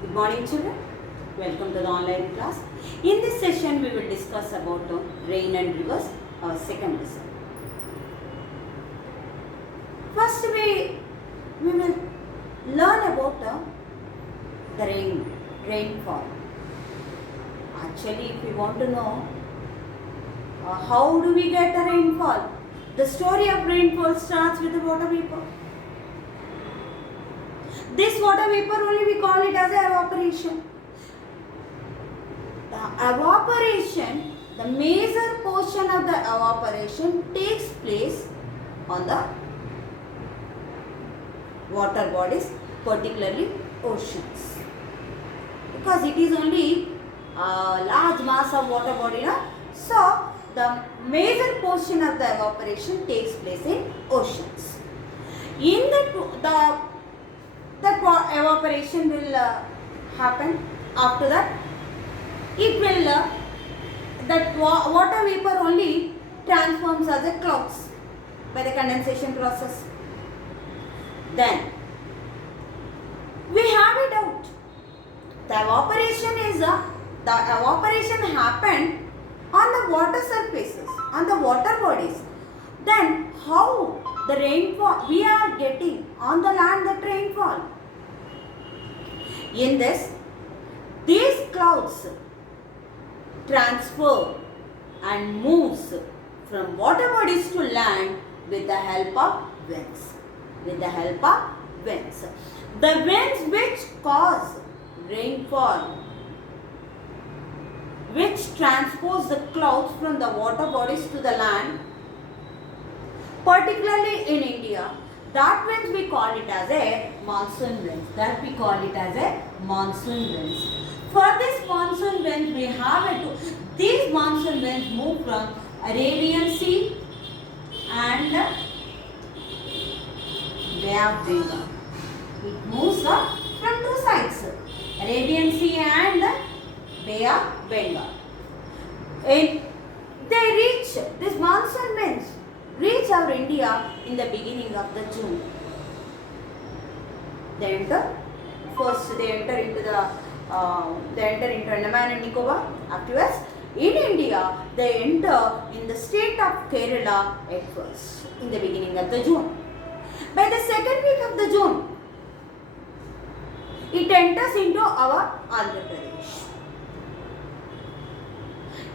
Good morning children. Welcome to the online class. In this session we will discuss about rain and rivers, our second lesson. First we will learn about the rainfall. Actually if we want to know how do we get the rainfall, the story of rainfall starts with the water vapor. This water vapor only we call it as evaporation. The evaporation, the major portion of the evaporation takes place on the water bodies, particularly oceans. Because it is only a large mass of water body, no? So the major portion of the evaporation takes place in oceans. In that evaporation will happen. After that, it will that water vapor only transforms as a clouds by the condensation process. Then we have a doubt. The evaporation happened on the water surfaces, on the water bodies. Then how the rainfall we are getting on the land, that rainfall? In this, these clouds transfer and moves from water bodies to land with the help of winds. With the help of winds. The winds which cause rainfall, which transports the clouds from the water bodies to the land, particularly in India, that winds we call it as a monsoon winds. That we call it as a monsoon winds. For this monsoon winds we have these monsoon winds move from Arabian Sea and Bay of Bengal. It moves from two sides, Arabian Sea and Bay of Bengal. These monsoon winds reach our India in the beginning of the June. They enter into Andaman and Nicobar. Afterwards, in India, they enter in the state of Kerala at first, in the beginning of the June. By the second week of the June, it enters into our Andhra Pradesh.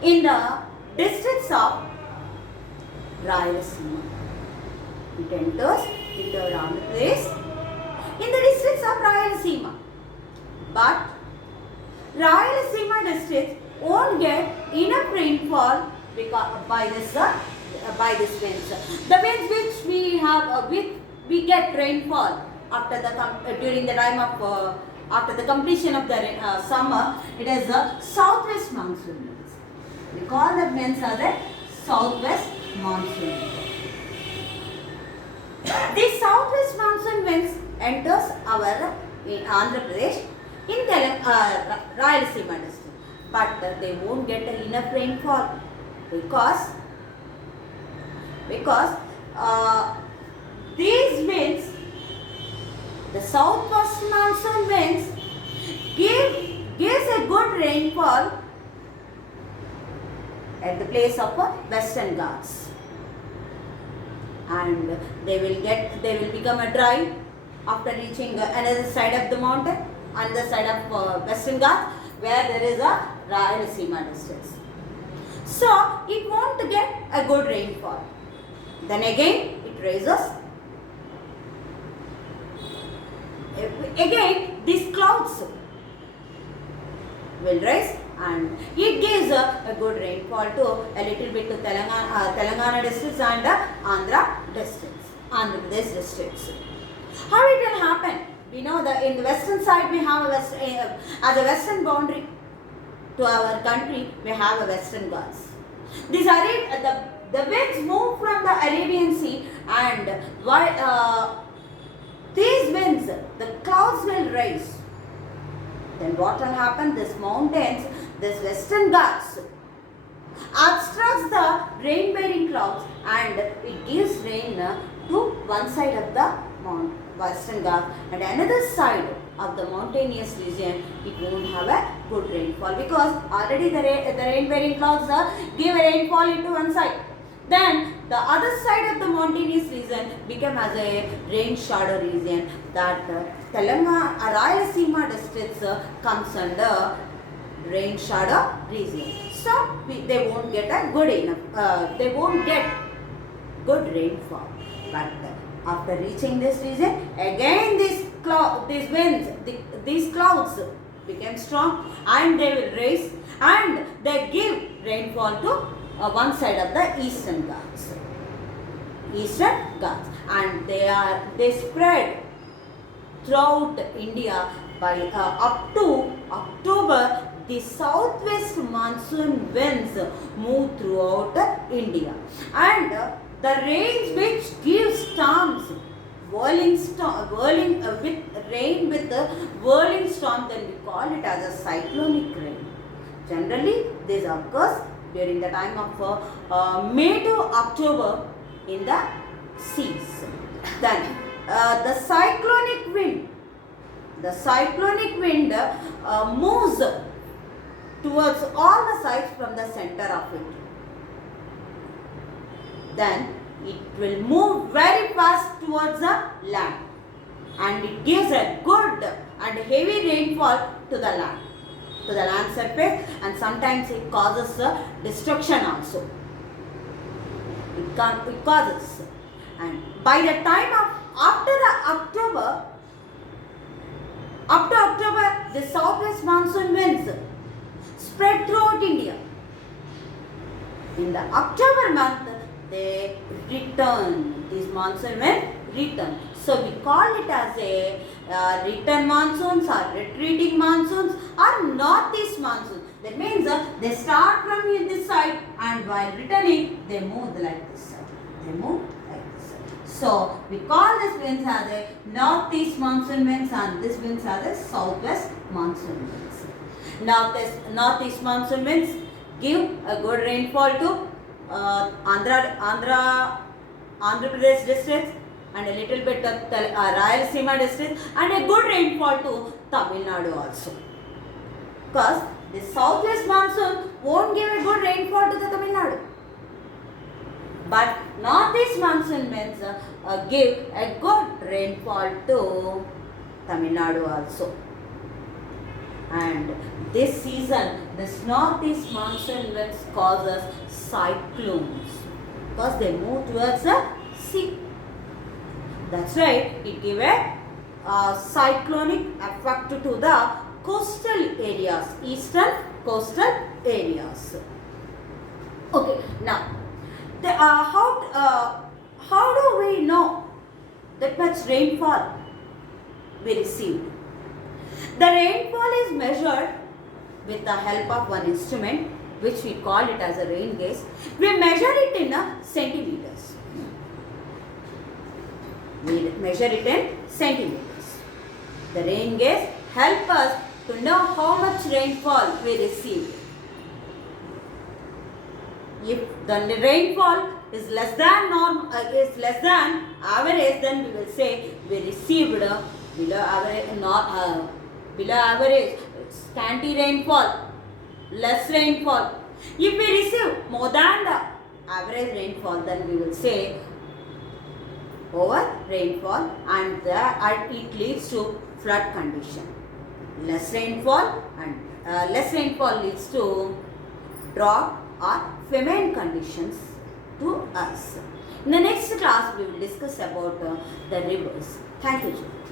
In the districts of Rayalaseema. It enters into Andhra Pradesh in the districts of Rayalaseema. But Rayalaseema district won't get enough rainfall by this winds. The winds which we have, we get rainfall after during the time of after the completion of the summer. It is the southwest monsoon winds. We call the winds as the southwest monsoon. This southwest monsoon winds enters our in Andhra Pradesh in Rayalaseema district, but they won't get enough rainfall because these winds, the southwest monsoon winds, gives a good rainfall at the place of Western Ghats, and they will become a dry after reaching another side of the mountain, another side of Western Ghats, where there is a Rayalaseema district. So it won't get a good rainfall. Then again it raises. Again these clouds will rise and it gives a good rainfall to a little bit to Telangana districts and Andhra Pradesh districts. How it will happen? We know that in the western side we have as a western boundary to our country we have a Western Ghats. The winds move from the Arabian Sea, and these winds, the clouds will rise. Then what will happen? These mountains, this Western Ghats obstructs the rain bearing clouds and it gives rain to one side of the Western Ghats and another side of the mountainous region, it won't have a good rainfall because already the rain bearing clouds give a rainfall into one side. Then the other side of the mountainous region became as a rain shadow region, that Telangana Rayalaseema districts comes under rain shadow region. So they won't get a good enough. They won't get good rainfall. But after reaching this region, again these winds, these clouds became strong, and they will raise and they give rainfall to one side of the Eastern Ghats. And they spread throughout India by up to October. The southwest monsoon winds move throughout India, and the rains which give storms, whirling with rain with whirling storm, then we call it as a cyclonic rain. Generally, this occurs during the time of May to October in the seas. Then the cyclonic wind moves towards all the sides from the center of it. Then it will move very fast towards the land, and it gives a good and heavy rainfall to the land surface, and sometimes it causes destruction also. It causes, and by the time of after October, the southwest monsoon winds spread throughout India. In the October month, they return. These monsoon winds return. So we call it as a return monsoons or retreating monsoons or northeast monsoons. That means they start from this side, and while returning, they move like this side. So we call this winds as a northeast monsoon winds, and this winds are the southwest monsoon winds. Northeast monsoon winds give a good rainfall to Andhra Pradesh districts, and a little bit of Rayalaseema district, and a good rainfall to Tamil Nadu also. Because the southwest monsoon won't give a good rainfall to the Tamil Nadu, but northeast monsoon winds give a good rainfall to Tamil Nadu also. And this season, this northeast monsoon winds causes cyclones because they move towards the sea. That's right, it gives a cyclonic effect to the coastal areas, eastern coastal areas. Okay, now how do we know that much rainfall we received? The rainfall is measured with the help of one instrument, which we call it as a rain gauge. We measure it in centimeters. The rain gauge helps us to know how much rainfall we received. If the rainfall is less than average, then we will say we received below average, scanty rainfall, less rainfall. If we receive more than the average rainfall, then we will say over rainfall, and it leads to flood condition. Less rainfall leads to drought or famine conditions to us. In the next class, we will discuss about the rivers. Thank you, children.